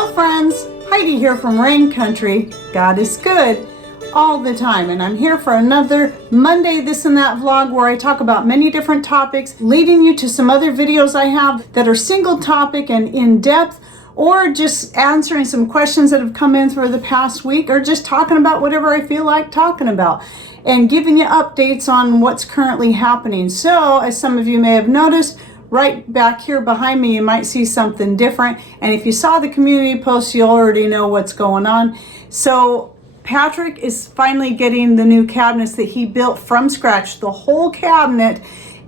Hello friends, Heidi here from Rain Country. God is good all the time, and I'm here for another Monday This and That vlog where I talk about many different topics, leading you to some other videos I have that are single topic and in depth, or just answering some questions that have come in through the past week, or just talking about whatever I feel like talking about and giving you updates on what's currently happening. So as some of you may have noticed, right back here behind me, you might see something different. And if you saw the community post, you already know what's going on. So Patrick is finally getting the new cabinets that he built from scratch, the whole cabinet.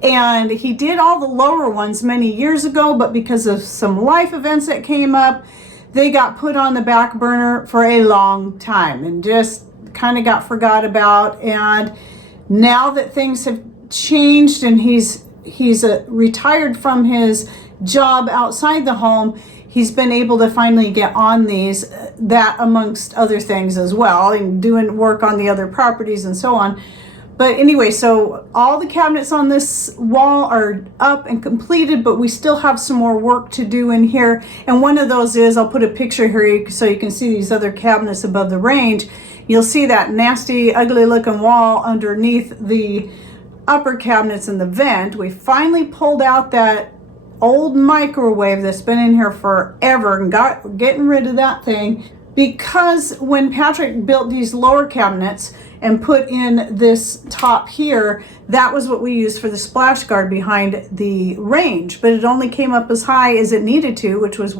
And he did all the lower ones many years ago, but because of some life events that came up, they got put on the back burner for a long time and just kind of got forgot about. And now that things have changed and he's retired from his job outside the home, he's been able to finally get on these, that amongst other things as well, and doing work on the other properties and so on. But anyway, so all the cabinets on this wall are up and completed, but we still have some more work to do in here. And one of those is, I'll put a picture here so you can see these other cabinets above the range. You'll see that nasty, ugly looking wall underneath the upper cabinets in the vent. We finally pulled out that old microwave that's been in here forever and getting rid of that thing, because when Patrick built these lower cabinets and put in this top here, that was what we used for the splash guard behind the range, but it only came up as high as it needed to, which was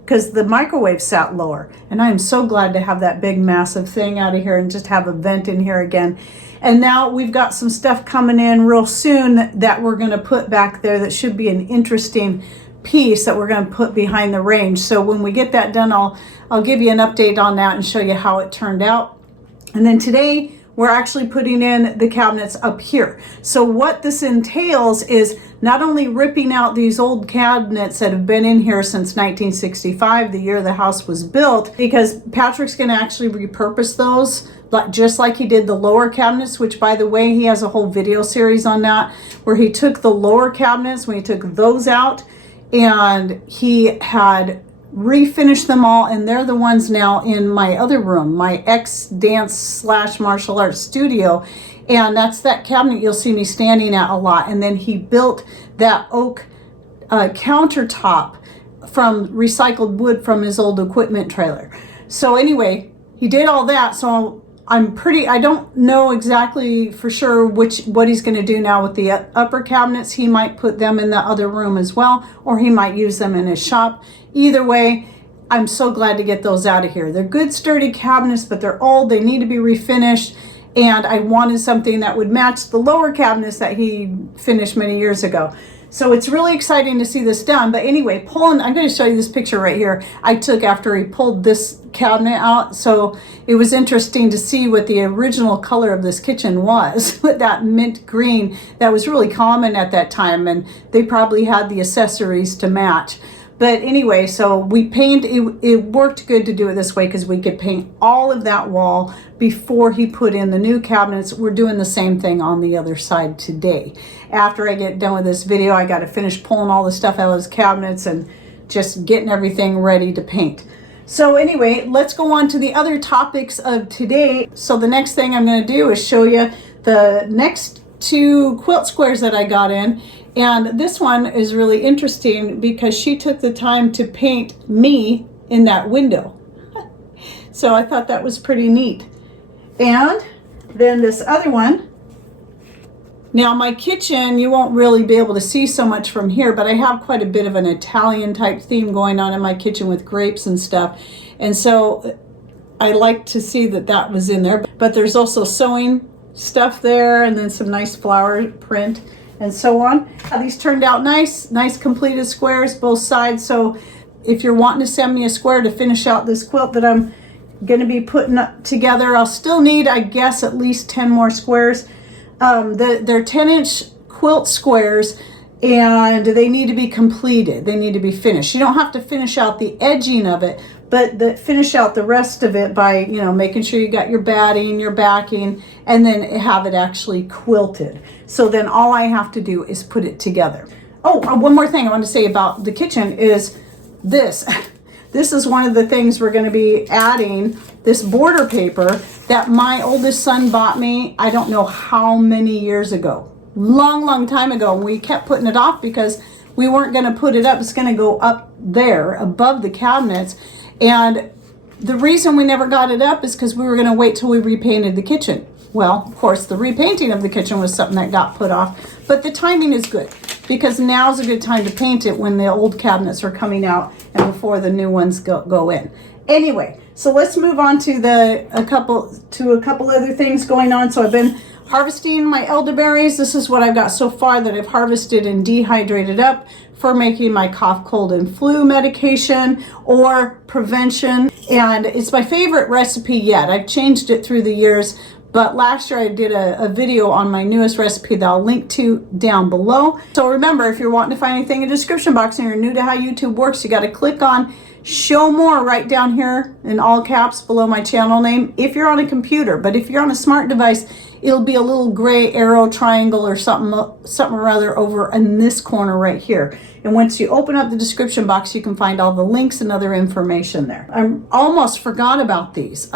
because the microwave sat lower. And I'm so glad to have that big massive thing out of here and just have a vent in here again. And now we've got some stuff coming in real soon that we're going to put back there that should be an interesting piece that we're going to put behind the range. So when we get that done, I'll give you an update on that and show you how it turned out. And then today we're actually putting in the cabinets up here. So what this entails is not only ripping out these old cabinets that have been in here since 1965, the year the house was built, because Patrick's going to actually repurpose those, just like he did the lower cabinets, which, by the way, he has a whole video series on that, where he took the lower cabinets, when he took those out, and he had refinished them all, and they're the ones now in my other room, my ex-dance / martial arts studio. And that's that cabinet you'll see me standing at a lot. And then he built that oak countertop from recycled wood from his old equipment trailer. So anyway, he did all that. So I don't know exactly for sure what he's going to do now with the upper cabinets. He might put them in the other room as well, or he might use them in his shop. Either way, I'm so glad to get those out of here. They're good, sturdy cabinets, but they're old. They need to be refinished. And I wanted something that would match the lower cabinets that he finished many years ago. So it's really exciting to see this done. But anyway, I'm going to show you this picture right here I took after he pulled this cabinet out. So it was interesting to see what the original color of this kitchen was, with that mint green that was really common at that time. And they probably had the accessories to match. But anyway, so we painted, it worked good to do it this way because we could paint all of that wall before he put in the new cabinets. We're doing the same thing on the other side today. After I get done with this video, I got to finish pulling all the stuff out of those cabinets and just getting everything ready to paint. So anyway, let's go on to the other topics of today. So the next thing I'm going to do is show you the next 2 quilt squares that I got in. And this one is really interesting because she took the time to paint me in that window. So I thought that was pretty neat. And then this other one. Now my kitchen, you won't really be able to see so much from here, but I have quite a bit of an Italian type theme going on in my kitchen with grapes and stuff. And so I like to see that was in there. But there's also sewing stuff there, and then some nice flower print and so on. These turned out nice completed squares, both sides. So if you're wanting to send me a square to finish out this quilt that I'm going to be putting together, I'll still need, I guess, at least 10 more squares. They're 10-inch quilt squares, and they need to be completed. They need to be finished. You don't have to finish out the edging of it, but finish out the rest of it by, making sure you got your batting, your backing, and then have it actually quilted. So then all I have to do is put it together. Oh, one more thing I want to say about the kitchen is this. This is one of the things we're going to be adding, this border paper that my oldest son bought me, I don't know how many years ago. Long time ago. We kept putting it off because we weren't going to put it up. It's going to go up there above the cabinets. And the reason we never got it up is because we were going to wait till we repainted the kitchen. Well, of course, the repainting of the kitchen was something that got put off, but the timing is good because now's a good time to paint it when the old cabinets are coming out and before the new ones go in. Anyway, so let's move on to a couple other things going on. So I've been harvesting my elderberries. This is what I've got so far that I've harvested and dehydrated up for making my cough, cold, and flu medication or prevention. And it's my favorite recipe yet. I've changed it through the years, but last year I did a video on my newest recipe that I'll link to down below. So remember, if you're wanting to find anything in the description box and you're new to how YouTube works, you got to click on show more right down here in all caps below my channel name if you're on a computer. But if you're on a smart device, it'll be a little gray arrow triangle or something or other over in this corner right here. And once you open up the description box, you can find all the links and other information there. I almost forgot about these.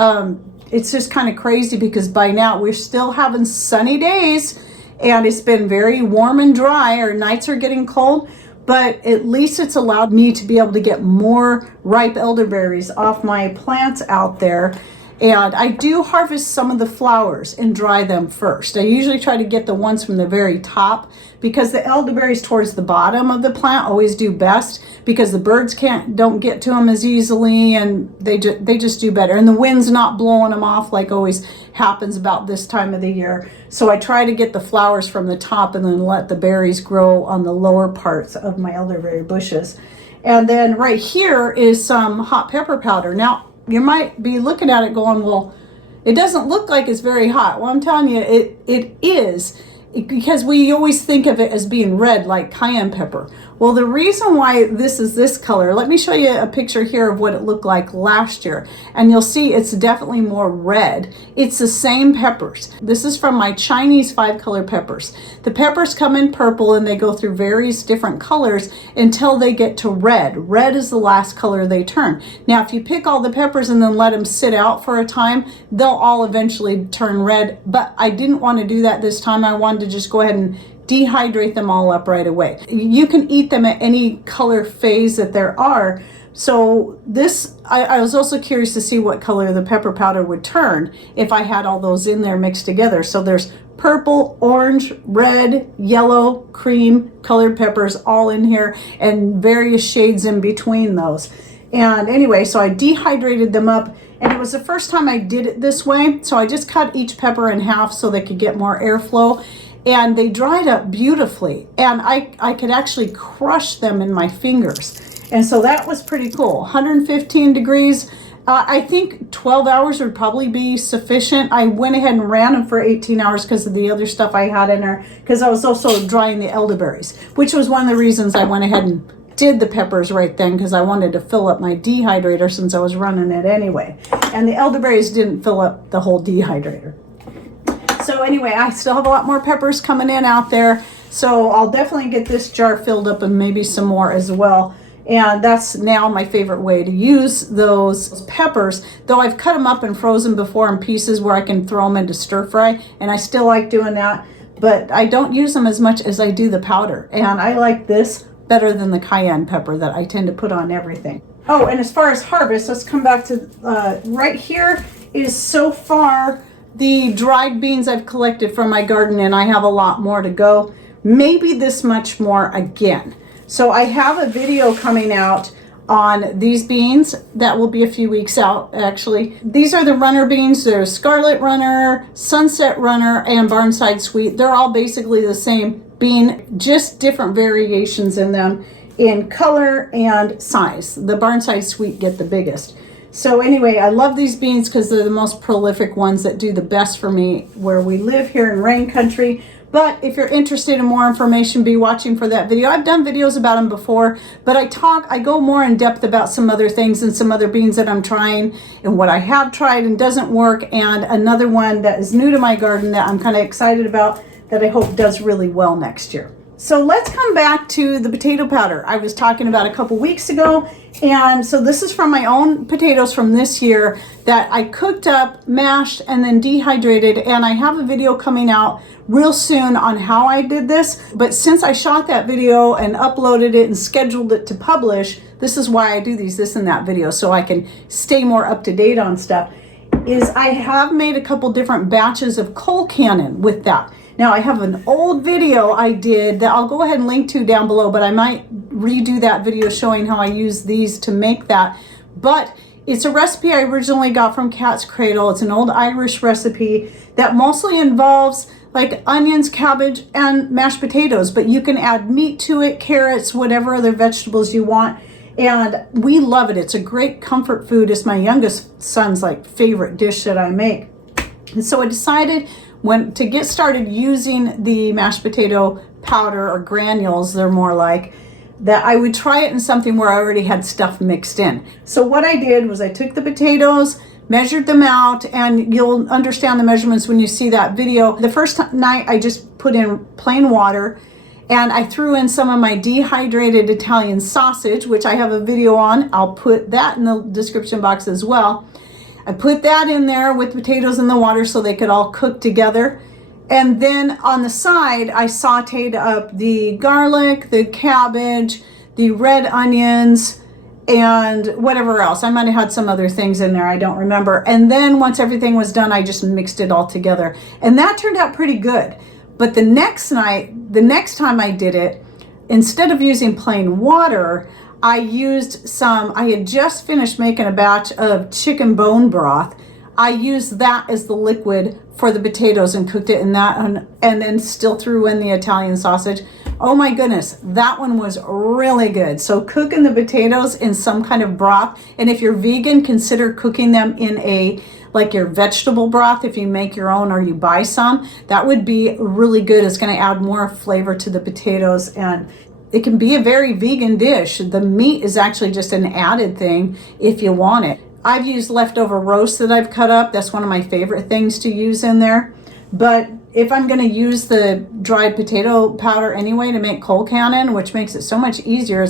It's just kind of crazy because by now we're still having sunny days and it's been very warm and dry. Our nights are getting cold, but at least it's allowed me to be able to get more ripe elderberries off my plants out there. And I do harvest some of the flowers and dry them first. I usually try to get the ones from the very top because the elderberries towards the bottom of the plant always do best because the birds don't get to them as easily and they just do better. And the wind's not blowing them off like always happens about this time of the year. So I try to get the flowers from the top and then let the berries grow on the lower parts of my elderberry bushes. And then right here is some hot pepper powder. Now, you might be looking at it going, well, it doesn't look like it's very hot. Well, I'm telling you, it is, because we always think of it as being red like cayenne pepper. Well, the reason why this is this color, let me show you a picture here of what it looked like last year. And you'll see it's definitely more red. It's the same peppers. This is from my Chinese 5-color peppers. The peppers come in purple and they go through various different colors until they get to red. Red is the last color they turn. Now, if you pick all the peppers and then let them sit out for a time, they'll all eventually turn red. But I didn't want to do that this time. I wanted to just go ahead and dehydrate them all up right away. You can eat them at any color phase that there are. So this, I was also curious to see what color the pepper powder would turn if I had all those in there mixed together. So there's purple, orange, red, yellow, cream colored peppers all in here and various shades in between those. And anyway, so I dehydrated them up and it was the first time I did it this way. So I just cut each pepper in half so they could get more airflow. And they dried up beautifully and I could actually crush them in my fingers. And so that was pretty cool. 115 degrees. I think 12 hours would probably be sufficient. I went ahead and ran them for 18 hours because of the other stuff I had in there, because I was also drying the elderberries, which was one of the reasons I went ahead and did the peppers right then, because I wanted to fill up my dehydrator since I was running it anyway. And the elderberries didn't fill up the whole dehydrator. So anyway, I still have a lot more peppers coming in out there. So I'll definitely get this jar filled up and maybe some more as well. And that's now my favorite way to use those peppers, though I've cut them up and frozen before in pieces where I can throw them into stir fry. And I still like doing that, but I don't use them as much as I do the powder. And I like this better than the cayenne pepper that I tend to put on everything. Oh, and as far as harvest, let's come back to right here is so far the dried beans I've collected from my garden, and I have a lot more to go. Maybe this much more again. So I have a video coming out on these beans that will be a few weeks out actually. These are the runner beans. There's Scarlet Runner, Sunset Runner, and Barnside Sweet. They're all basically the same bean, just different variations in them in color and size. The Barnside Sweet get the biggest. So anyway, I love these beans because they're the most prolific ones that do the best for me where we live here in rain country. But if you're interested in more information, be watching for that video. I've done videos about them before, but I go more in depth about some other things and some other beans that I'm trying and what I have tried and doesn't work, and another one that is new to my garden that I'm kind of excited about that I hope does really well next year. So let's come back to the potato powder I was talking about a couple weeks ago. And so this is from my own potatoes from this year that I cooked up, mashed, and then dehydrated. And I have a video coming out real soon on how I did this. But since I shot that video and uploaded it and scheduled it to publish, this is why I do this and that video, so I can stay more up to date on stuff, is I have made a couple different batches of coal cannon with that. Now I have an old video I did that I'll go ahead and link to down below, but I might redo that video showing how I use these to make that. But it's a recipe I originally got from Cat's Cradle. It's an old Irish recipe that mostly involves like onions, cabbage, and mashed potatoes, but you can add meat to it, carrots, whatever other vegetables you want. And we love it. It's a great comfort food. It's my youngest son's like favorite dish that I make. And so I decided to get started using the mashed potato powder, or granules, they're more like, that I would try it in something where I already had stuff mixed in. So what I did was I took the potatoes, measured them out, and you'll understand the measurements when you see that video. The first night I just put in plain water, and I threw in some of my dehydrated Italian sausage, which I have a video on. I'll put that in the description box as well. I put that in there with potatoes in the water so they could all cook together. And then on the side, I sauteed up the garlic, the cabbage, the red onions, and whatever else. I might have had some other things in there, I don't remember. And then once everything was done, I just mixed it all together. And that turned out pretty good. But the next time I did it, instead of using plain water, I had just finished making a batch of chicken bone broth. I used that as the liquid for the potatoes and cooked it in that, and then still threw in the Italian sausage. Oh my goodness, that one was really good. So cooking the potatoes in some kind of broth, and if you're vegan, consider cooking them in like your vegetable broth. If you make your own or you buy some, that would be really good. It's going to add more flavor to the potatoes, and it can be a very vegan dish. The meat is actually just an added thing if you want it. I've used leftover roast that I've cut up. That's one of my favorite things to use in there. But if I'm going to use the dried potato powder anyway to make coal cannon, which makes it so much easier,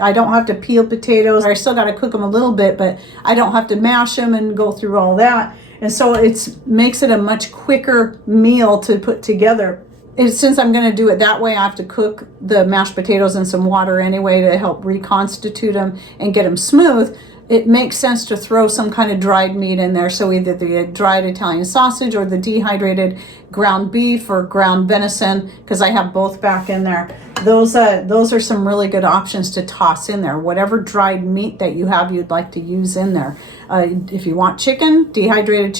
I don't have to peel potatoes. I still got to cook them a little bit, but I don't have to mash them and go through all that. And so it makes it a much quicker meal to put together. And since I'm going to do it that way, I have to cook the mashed potatoes in some water anyway to help reconstitute them and get them smooth. It makes sense to throw some kind of dried meat in there. So either the dried Italian sausage or the dehydrated ground beef or ground venison, because I have both back in there. Those are some really good options to toss in there. Whatever dried meat that you have you'd like to use in there. If you want chicken, dehydrated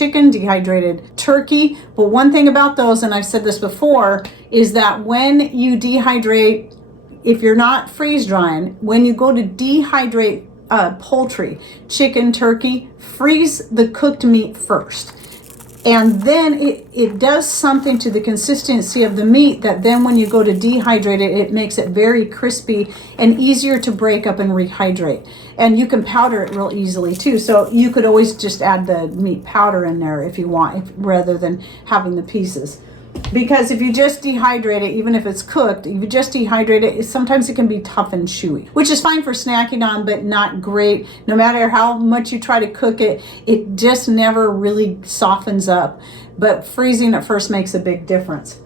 turkey. But one thing about those, and I've said this before, is that when you dehydrate, if you're not freeze drying, when you go to dehydrate poultry, chicken, turkey, freeze the cooked meat first. And then it does something to the consistency of the meat that then when you go to dehydrate it, it makes it very crispy and easier to break up and rehydrate. And you can powder it real easily too. So you could always just add the meat powder in there if you want, rather than having the pieces. Because if you just dehydrate it, even if it's cooked, if you just dehydrate it, sometimes it can be tough and chewy, which is fine for snacking on, but not great. No matter how much you try to cook it, it just never really softens up. But freezing it first makes a big difference.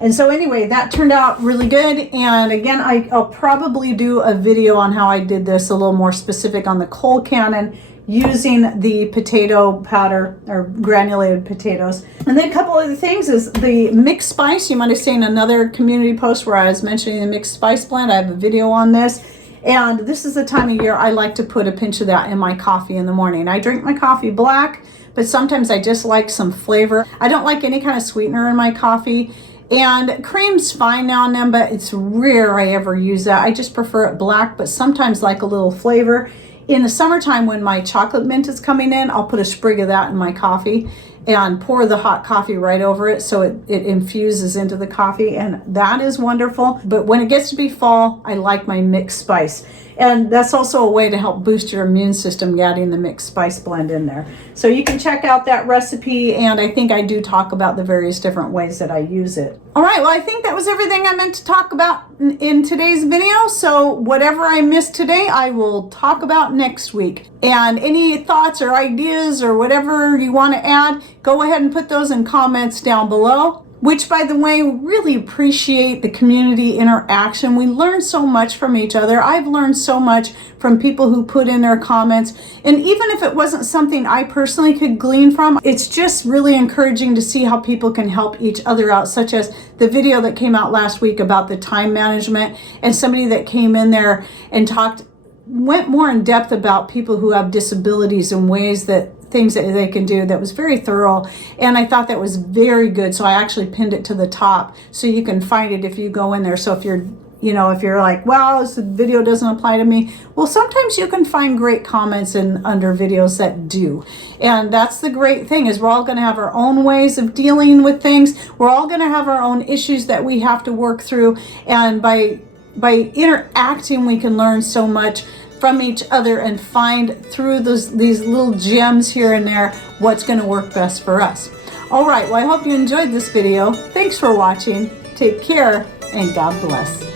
And so anyway, that turned out really good. And again, I'll probably do a video on how I did this, a little more specific on the coal cannon, using the potato powder or granulated potatoes. And then a couple other things is the mixed spice. You might have seen another community post where I was mentioning the mixed spice blend. I have a video on this. And this is the time of year I like to put a pinch of that in my coffee in the morning. I drink my coffee black, but sometimes I just like some flavor. I don't like any kind of sweetener in my coffee. And cream's fine now and then, but it's rare I ever use that. I just prefer it black, but sometimes like a little flavor. In the summertime, when my chocolate mint is coming in, I'll put a sprig of that in my coffee and pour the hot coffee right over it so it infuses into the coffee, and that is wonderful. But when it gets to be fall, I like my mixed spice. And that's also a way to help boost your immune system, adding the mixed spice blend in there. So you can check out that recipe, and I think I do talk about the various different ways that I use it. All right, well, I think that was everything I meant to talk about in today's video. So whatever I missed today, I will talk about next week. And any thoughts or ideas or whatever you want to add, go ahead and put those in comments down below. Which, by the way, really appreciate the community interaction. We learn so much from each other. I've learned so much from people who put in their comments. And even if it wasn't something I personally could glean from, it's just really encouraging to see how people can help each other out, such as the video that came out last week about the time management, and somebody that came in there and went more in depth about people who have disabilities and ways that things that they can do. That was very thorough, and I thought that was very good. So I actually pinned it to the top so you can find it if you go in there. So if you're like, well, this video doesn't apply to me, well, sometimes you can find great comments under videos that do. And that's the great thing, is we're all going to have our own ways of dealing with things. We're all going to have our own issues that we have to work through, and by interacting, we can learn so much from each other and find through these little gems here and there what's going to work best for us. All right, well, I hope you enjoyed this video. Thanks for watching. Take care, and God bless.